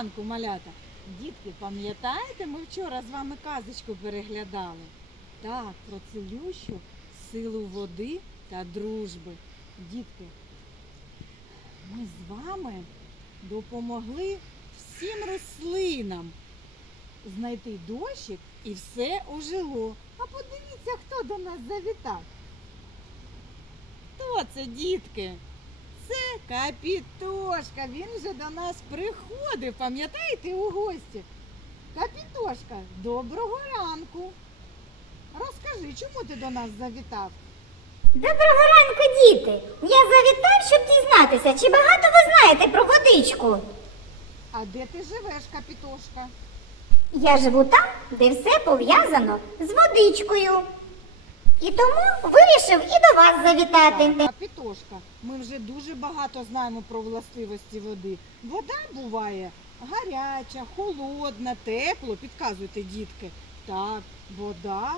ранку, малята! Дітки, пам'ятаєте, ми вчора з вами казочку переглядали? Так, про цілющу силу води та дружби. Дітки, ми з вами допомогли всім рослинам знайти дощик і все ожило. А подивіться, хто до нас завітав. Хто це, дітки? Це Капітошка. Він вже до нас приходив, пам'ятаєте, у гості. Капітошка, доброго ранку. Розкажи, чому ти до нас завітав? Доброго ранку, діти! Я завітав, щоб дізнатися, чи багато ви знаєте про водичку. А де ти живеш, Капітошка? Я живу там, де все пов'язано з водичкою. І тому вирішив і до вас завітати. Капітошка, ми вже дуже багато знаємо про властивості води. Вода буває гаряча, холодна, тепло. Підказуйте, дітки. Так, вода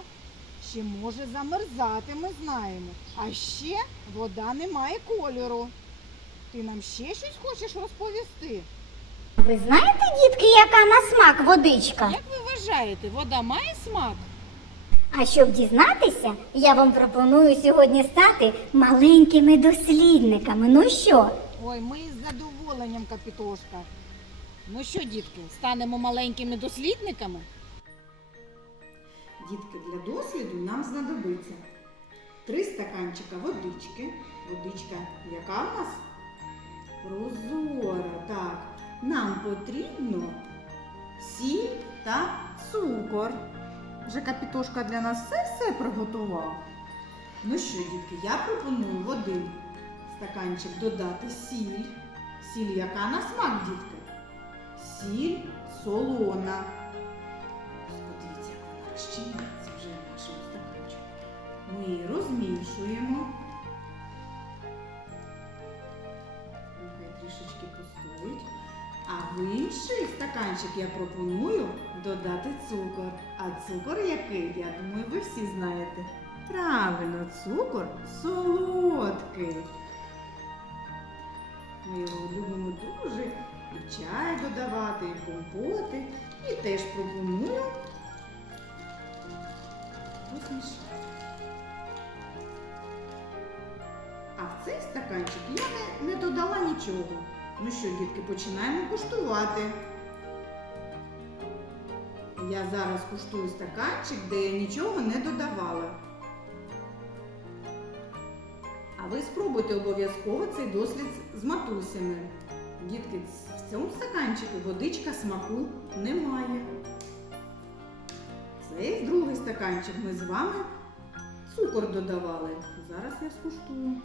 ще може замерзати, ми знаємо. А ще вода не має кольору. Ти нам ще щось хочеш розповісти? Ви знаєте, дітки, яка на смак водичка? Як ви вважаєте, вода має смак? А щоб дізнатися, я вам пропоную сьогодні стати маленькими дослідниками. Ну що? Ой, ми з задоволенням, Капітошка. Ну що, дітки, станемо маленькими дослідниками? Дітки, для досліду нам знадобиться три стаканчика водички. Водичка, яка в нас? Прозора. Так. Нам потрібно сіль та цукор. Вже капітошка для нас все-все приготував. Ну що, дітки, я пропоную в один стаканчик додати сіль. Сіль яка на смак, дітки? Сіль солона. Подивіться, як вона розчиняється вже в нашому стаканчику. Ми її розмішуємо. Нехай трішечки постоїть. А в інший стаканчик я пропоную додати цукор. А цукор який, я думаю, ви всі знаєте. Правильно, цукор солодкий. Ми його любимо дуже і чай додавати, і компоти. І теж пропоную. А в цей стаканчик я не, не додала нічого. Ну що, дітки, починаємо куштувати. Я зараз куштую стаканчик, де я нічого не додавала. А ви спробуйте обов'язково цей дослід з матусями. Дітки, в цьому стаканчику водичка смаку немає. Цей другий стаканчик ми з вами цукор додавали. Зараз я скуштую.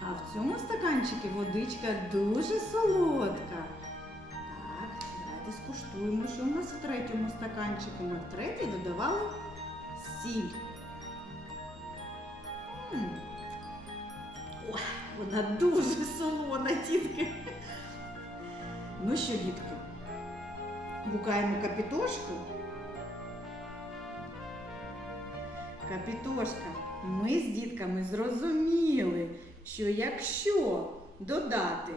А в цьому стаканчику водичка дуже солодка. Давайте скуштуємо, що у нас в третьому стаканчику. Ми в третій додавали сіль. М. Вона дуже солона, дітки. Ну що, дітки, гукаємо капітошку. Капітошка, ми з дітками зрозуміли, що якщо додати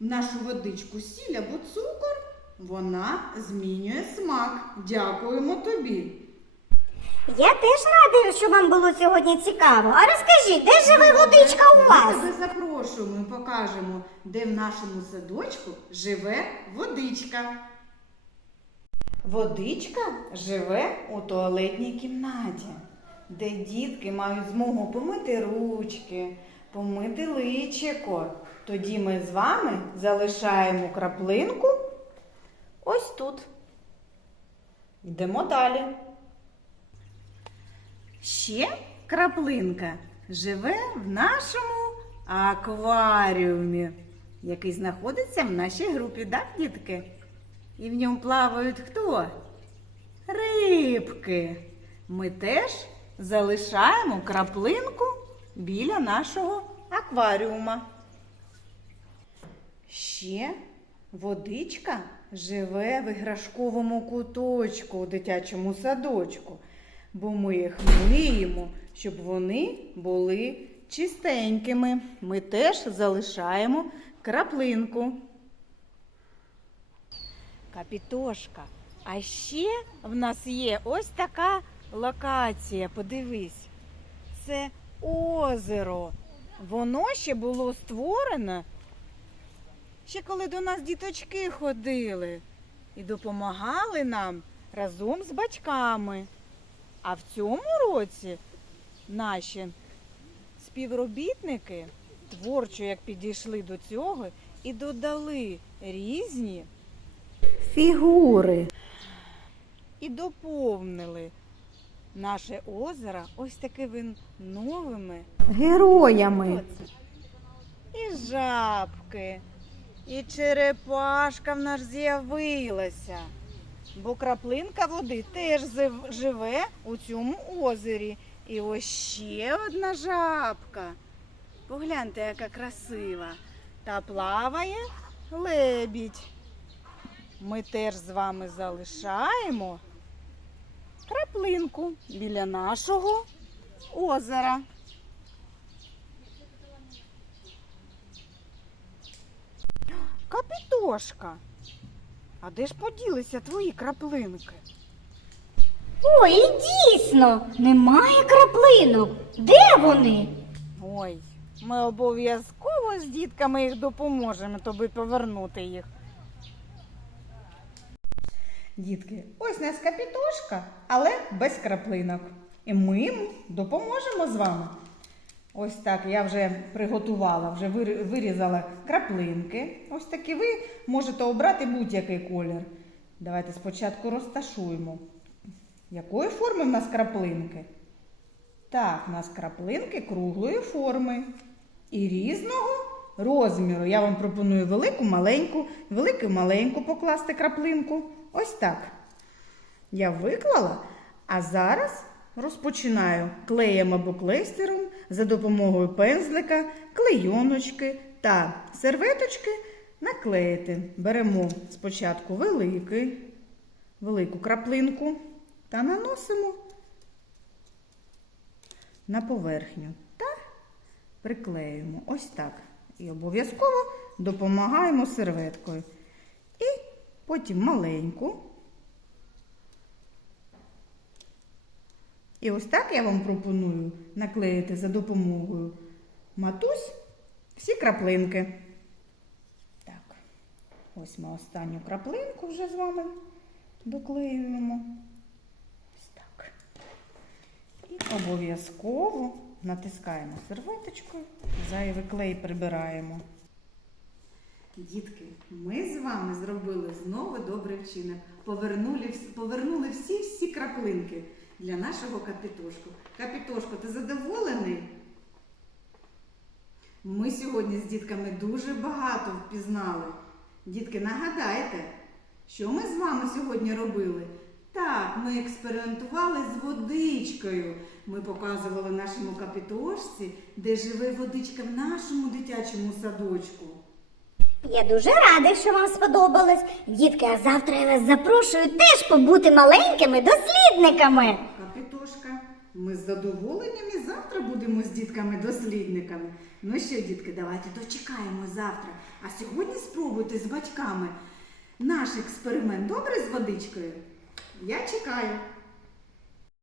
в нашу водичку сіль або цукор, вона змінює смак. Дякуємо тобі. Я теж рада, що вам було сьогодні цікаво. А розкажіть, де живе водичка у вас? Ми тебе запрошуємо і покажемо, де в нашому садочку живе водичка. Водичка живе у туалетній кімнаті, де дітки мають змогу помити ручки, помити личико. Тоді ми з вами залишаємо краплинку ось тут. Йдемо далі. Ще краплинка живе в нашому акваріумі, який знаходиться в нашій групі, так, дітки? І в ньому плавають хто? Рибки. Ми теж залишаємо краплинку біля нашого акваріума. Ще водичка живе в іграшковому куточку у дитячому садочку, бо ми їх миємо, щоб вони були чистенькими. Ми теж залишаємо краплинку. Капітошка. А ще в нас є ось така локація. Подивись. Це озеро. Воно ще було створено ще коли до нас діточки ходили і допомагали нам разом з батьками. А в цьому році наші співробітники творчо як підійшли до цього і додали різні фігури і доповнили наше озеро ось такими новими героями. І жабки, і черепашка в нас з'явилася. Бо краплинка води теж живе у цьому озері. І ось ще одна жабка. Погляньте, яка красива. Та плаває лебідь. Ми теж з вами залишаємо краплинку біля нашого озера. Капітошка. А де ж поділися твої краплинки? Ой, і дійсно, немає краплинок. Де вони? Ой, ми обов'язково з дітками їх допоможемо, тобі повернути їх. Дітки, ось нас капітошка, але без краплинок. І ми їм допоможемо з вами. Ось так я вже приготувала, вже вирізала краплинки. Ось такі ви можете обрати будь-який колір. Давайте спочатку розташуємо. Якої форми в нас краплинки? Так, у нас краплинки круглої форми і різного розміру. Я вам пропоную велику, маленьку, велику, маленьку покласти краплинку. Ось так. Я виклала, а зараз розпочинаю клеєм або клейстером за допомогою пензлика, клейоночки та серветочки наклеїти. Беремо спочатку великий, велику краплинку та наносимо на поверхню та приклеюємо ось так. І обов'язково допомагаємо серветкою. І потім маленьку. І ось так я вам пропоную наклеїти за допомогою матусь всі краплинки. Так, ось ми останню краплинку вже з вами доклеюємо. Ось так. І обов'язково натискаємо серветочкою, зайвий клей прибираємо. Дітки, ми з вами зробили знову добрий вчинок. Повернули, повернули всі-всі краплинки для нашого капітошку. Капітошко, ти задоволений? Ми сьогодні з дітками дуже багато впізнали. Дітки, нагадайте, що ми з вами сьогодні робили? Так, ми експериментували з водичкою. Ми показували нашому капітошці, де живе водичка в нашому дитячому садочку. Я дуже рада, що вам сподобалось. Дітки, а завтра я вас запрошую теж побути маленькими дослідниками. Капітошка, ми з задоволенням і завтра будемо з дітками-дослідниками. Ну що, дітки, давайте дочекаємо завтра. А сьогодні спробуйте з батьками наш експеримент добре з водичкою. Я чекаю.